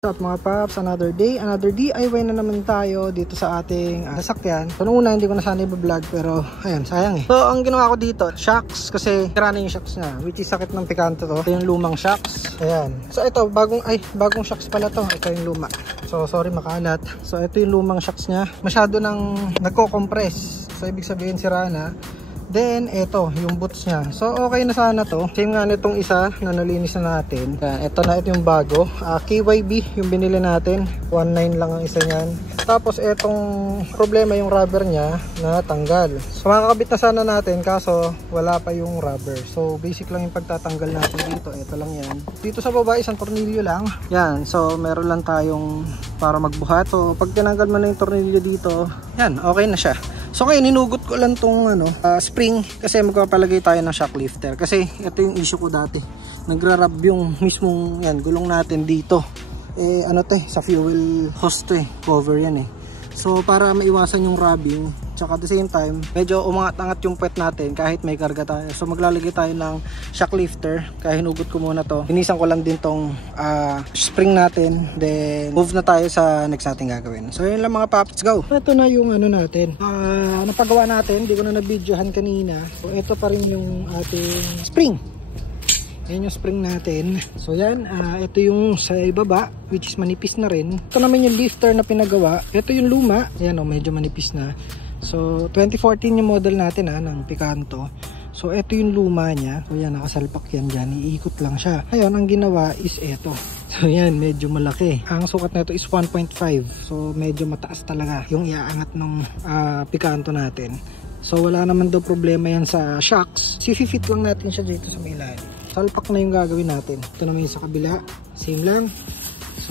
What's up mga paps, another day, another DIY na naman tayo dito sa ating sasakyan. So nung una hindi ko na sana i-vlog pero ayun, sayang eh. So ang ginawa ko dito, shocks kasi tira na yung shocks na, which is sakit ng Picanto to. Ito yung lumang shocks, ayan. So ito, bagong shocks pala to, ito yung luma. So sorry makalat. So ito yung lumang shocks niya, masyado nang nagko-compress. So ibig sabihin sira na. Then, ito, yung boots niya. So, okay na sana to. Same nga nitong isa na nalinis na natin. Ito yung bago. KYB, yung binili natin. 1.9 lang ang isa niyan. Tapos, itong problema yung rubber niya na tanggal. So, makakabit na sana natin kaso wala pa yung rubber. So, basic lang yung pagtatanggal natin dito. Ito lang yan. Dito sa baba, isang tornilyo lang. Yan. So, meron lang tayong para magbuhat. So, pag tinanggal mo na yung tornilyo dito, yan, okay na siya. So ngayon hinugot ko lang tong spring kasi magpapalagay tayo ng shock lifter kasi ito yung issue ko dati. Nagra-rub yung mismong gulong natin dito. Sa fuel hose to cover yan eh. So para maiwasan yung rubbing, tsaka at the same time medyo umangat-angat yung puwet natin kahit may karga tayo. So maglalagay tayo ng shock lifter. Kaya hinugot ko muna to. Hinisan ko lang din tong spring natin. Then move na tayo sa next natin gagawin. So yun lang mga paps, go! Ito na yung natin. Napagawa natin. Hindi ko na na-videohan kanina. So ito pa rin yung ating spring. Yan yung spring natin. So yan, ito yung sa ibaba, which is manipis na rin. Ito naman yung lifter na pinagawa. Ito yung luma. Yan medyo manipis na. So 2014 yung model natin ng Picanto. So ito yung luma niya. So yan, nakasalpak yan dyan. Iikot lang siya. Ngayon, ang ginawa is ito. So yan, medyo malaki. Ang sukat na ito is 1.5. So medyo mataas talaga yung iaangat ng Picanto natin. So wala naman daw problema yan sa shocks. Si-fit lang natin siya dito sa may ilalim. Salpak na yung gagawin natin. Ito naman yung sa kabila. Same lang. So,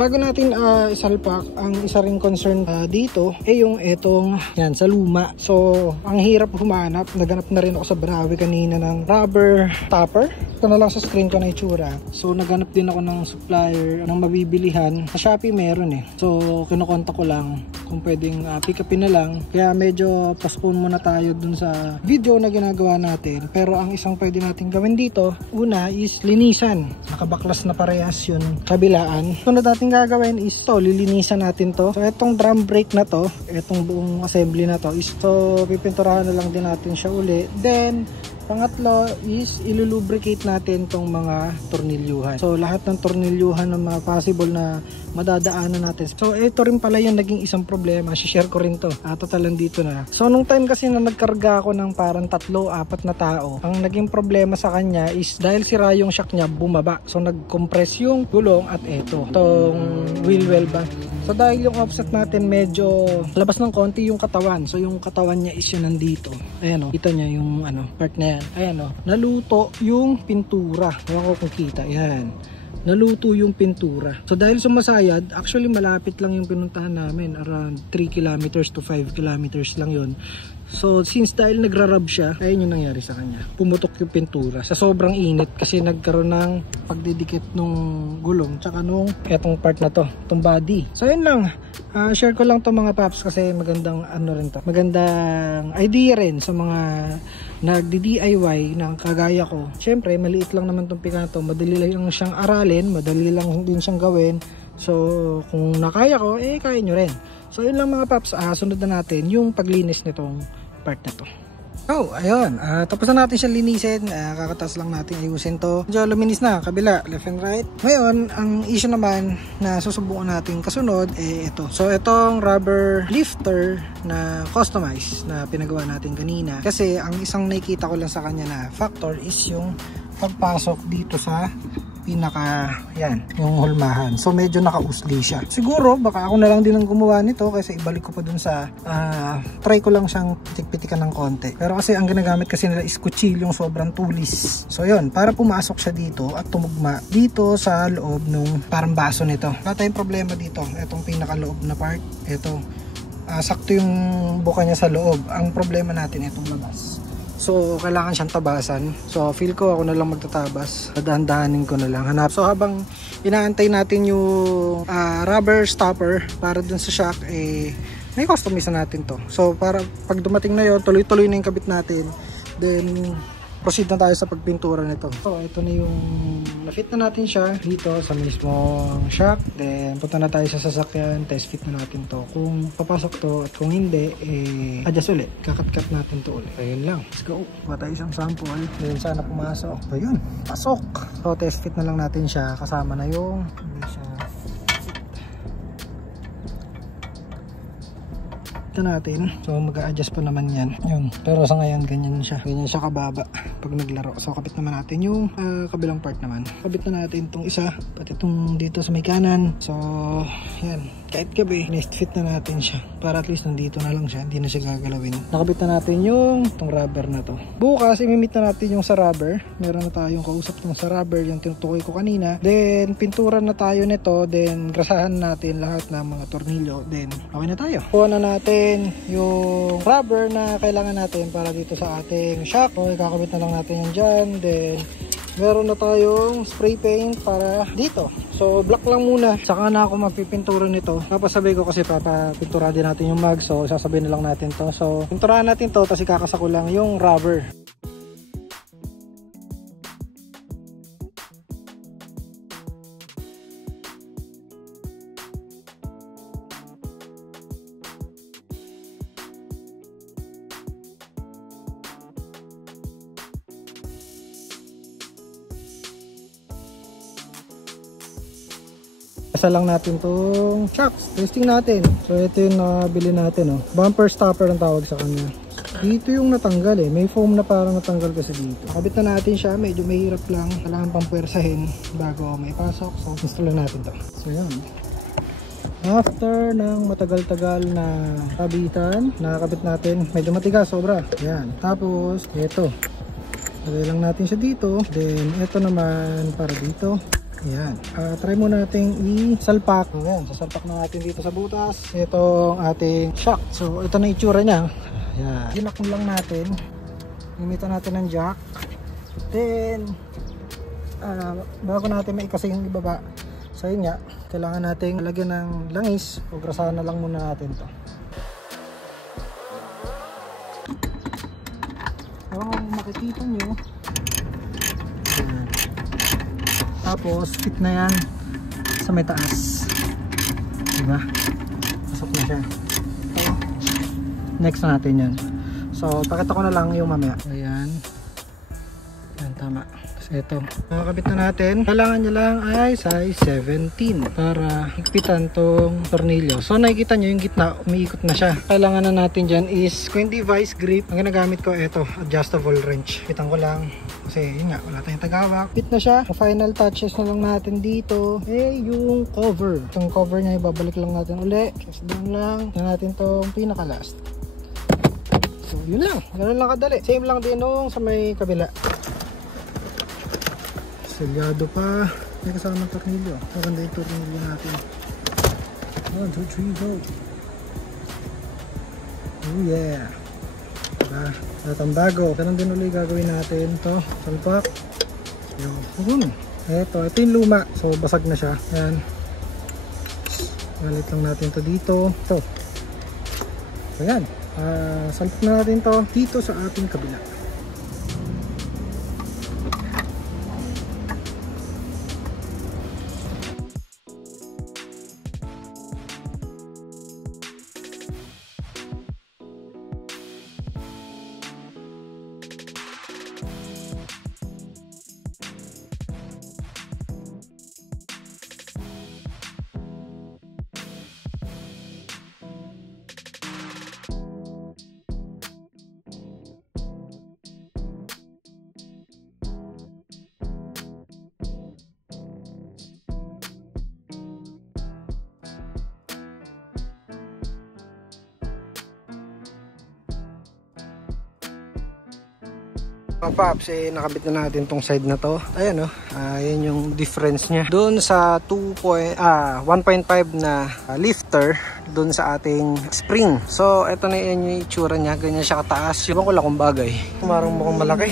bago natin isalpak, ang isa ring concern dito yung etong yan, sa luma. So, ang hirap humanap. Naganap na rin ako sa Banawi kanina ng rubber topper. Ito na lang sa screen ko na itsura. So, naganap din ako ng supplier ng mabibilihan. Sa Shopee meron eh. So, kinukontak ko lang kung pwedeng pick upin na lang. Kaya medyo postpone muna tayo dun sa video na ginagawa natin. Pero ang isang pwede natin gawin dito, una is linisan. Nakabaklas na parehas yun kabilaan. Sunod natin gagawin is lilinisan natin to. So itong drum brake na to, itong buong assembly na to is pipinturahan na lang din natin siya uli. Then pangatlo is ilulubricate natin tong mga tornilyuhan. So lahat ng tornilyuhan ng mga possible na madadaanan natin. So ito rin pala yung naging isang problema. Share ko rin to. Total dito na. So nung time kasi na nagkarga ako ng parang 3-4 na tao, ang naging problema sa kanya is dahil sira yung shock niya, bumaba. So nag-compress yung gulong at itong wheel well ba. So dahil yung offset natin medyo labas ng konti yung katawan. So yung katawan niya is yun nandito. Ayan kita niya yung part na yan. Ayan naluto yung pintura. Ewan ko kung kita. Ayan. Naluto yung pintura. So dahil sumasayad, actually malapit lang yung pinuntahan namin. Around 3 kilometers to 5 kilometers lang yun. So since dahil nagra-rub siya, ayun yung nangyari sa kanya. Pumutok yung pintura sa sobrang init kasi nagkaroon ng pagdidikit nung gulong tsaka nung etong part na to, itong body. So yun lang. Share ko lang to mga paps kasi magandang rin to. Magandang idea rin sa mga nagdi-DIY ng kagaya ko. Syempre maliit lang naman tong Picanto, madali lang siyang aralin, madali lang din siyang gawin. So kung nakaya ko, kaya nyo rin. So yun lang mga paps, sunod na natin yung paglinis nitong part na to. Oh, ayun. Tapos na natin siya linisin. Kakatas lang natin ayusin to. Medyo luminis na, kabila, left and right. Ngayon, ang issue naman na susubukan natin kasunod, ito. So, itong rubber lifter na customized na pinagawa natin kanina. Kasi, ang isang nakikita ko lang sa kanya na factor is yung pagpasok dito sa yung hulmahan. So medyo nakausli siya. Siguro baka ako na lang din ang gumawa nito kasi ibalik ko pa dun sa try ko lang siyang pitik-pitikan ng konti. Pero kasi ang ginagamit kasi nila is kutsilyong sobrang tulis. So yun, para pumasok siya dito at tumugma dito sa loob nung parang baso nito. Wala tayong problema dito. Itong pinakaloob na part, ito sakto yung buka niya sa loob. Ang problema natin itong labas. So kailangan siyang tabasan. So feel ko ako na lang magtatabas. Dahan-dahanin ko na lang hanap. So habang inaantay natin yung rubber stopper para dun sa shock, may customize natin to. So para pag dumating na yon, tuloy-tuloy na yung kabit natin. Then proceed na tayo sa pagpintura nito. So ito na yung na-fit na natin siya dito sa mismong shock. Then punta na tayo sa sasakyan, test fit na natin to. Kung papasok to at kung hindi, adjust ulit. Kakat-kat natin to ulit. Ayun lang. Let's go. Kuha tayo isang sample. Then sana pumasok. Ayun, pasok. So test fit na lang natin siya kasama na yung natin. So mag-a-adjust pa naman yan. Yun. Pero sa ngayon ganyan siya. Ganyan siya kababa pag naglaro. So kabit naman natin yung kabilang part naman. Kabit na natin itong isa. Pati itong dito sa may kanan. So yan. Kahit gabi, nest fit na natin siya. Para at least nandito na lang siya. Hindi na siya gagalawin. Nakabit na natin yung itong rubber na to. Bukas imimit na natin yung sa rubber. Meron na tayong kausap ng sa rubber. Yung tinutukoy ko kanina. Then pintura na tayo nito. Then grasahan natin lahat ng mga tornilyo. Then okay na tayo. Kuha na natin yung rubber na kailangan natin para dito sa ating shock. So ikakabit na lang natin yan dyan. Then meron na tayong spray paint para dito. So black lang muna. Saka na ako magpipintura nito. Napasabay ko kasi papapintura din natin yung mag. So sasabihin na lang natin to. So pinturahan natin to. Tapos ikakasa ko lang yung rubber. Isa lang natin itong shocks. Testing natin. So ito yung nabili natin. Bumper stopper ang tawag sa kanya. Dito yung natanggal May foam na parang natanggal kasi dito. Kabit na natin siya. Medyo mahirap lang. Kailangan pang puwersahin bago may pasok. So install lang natin to. So yan. After ng matagal-tagal na kabitan, nakakabit natin. Medyo matigas, sobra. Yan. Tapos ito. Lagay lang natin siya dito. Then ito naman para dito. Ayan. Try muna nating i-salpak. Ayan. Sasalpak na natin dito sa butas. Ito ang ating shock. So ito na itsura niya. Ayan. Ginak lang natin. Gamitan natin ng jack. Then bago natin maikasi yung ibaba sa inya, kailangan nating lagyan ng langis o grasahan na lang muna natin to. Kung makikita nyo, tapos fit na yan sa may taas, diba? Pasok na siya. So, next na natin yan. So pakita ko na lang yung mamaya. Ayan. Ayan, tama. Tapos ito, nakakabit na natin. Kailangan nyo lang ay size 17 para higpitan tong tornilyo. So nakikita nyo yung gitna, umiikot na siya. Kailangan na natin dyan is kung hindi vice grip, ang ginagamit ko ito, adjustable wrench. Pitan ko lang kasi yun nga, wala tayong tagawak. Fit na siya. Ang final touches na lang natin dito yung cover. Itong cover niya ibabalik lang natin uli. Kasi doon lang na natin tong pinaka last. So yun lang, ganun lang kadali. Same lang din nung sa may kabila. Selyado pa. May kasama ng tornilyo. Maganda yung tornilyo natin. 1, 2, 3, go. Oh yeah. Diba? At ang bago. Ganun din ulit gagawin natin. Ito. Salpak. Yun. Ito yung luma. So basag na siya. Ayan. Galit lang natin to dito. Ito. Ayan. Salpak na natin to dito sa ating kabila. Paps, nakabit na natin tong side na to. Ayan ayan yung difference niya doon sa 1.5 na lifter doon sa ating spring. So ito na yung itsura niya, ganyan siya kataas. Ibang ko lang kung bagay, parang mukhang malaki.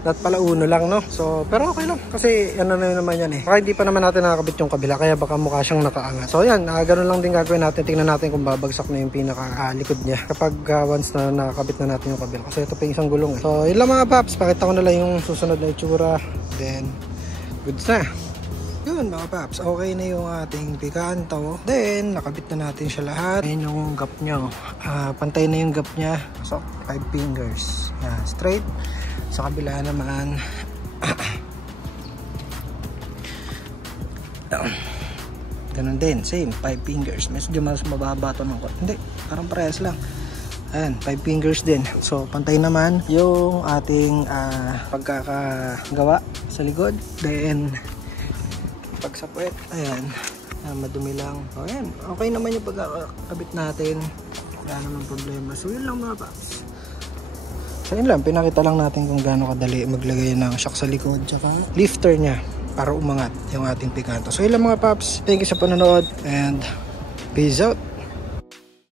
Not pala uno lang, no? So, pero okay lang. Kasi, ano na yun naman yan eh. Baka hindi pa naman natin nakakabit yung kabila. Kaya baka mukha siyang nakaangat. So, yan. Ganun lang din gagawin natin. Tingnan natin kung babagsak na yung pinaka-likod niya. Kapag once na nakakabit na natin yung kabila. Kasi ito pa yung isang gulong eh. So, yun lang mga paps. Pakita ko na lang yung susunod na itsura. Then, goods na. Yun mga paps, okay na yung ating pikanto. Then, nakabit na natin siya lahat. Ayun yung gap niya. Pantay na yung gap niya. So, 5 fingers. Yan, straight. Sa kabila naman. Ganun din, same. 5 fingers. Medyo mas mababa ito ng hindi, parang parehas lang. Ayan, 5 fingers din. So, pantay naman yung ating pagkakagawa sa likod. Then, pag sa puwet, ayan, madumi lang. O ayan, okay naman yung pagkakabit natin. Wala naman problema. So yun lang mga paps. So yun lang, pinakita lang natin kung gaano kadali maglagay ng shock sa likod tsaka lifter niya para umangat yung ating pikanto. So yun lang mga paps. Thank you sa panonood and peace out.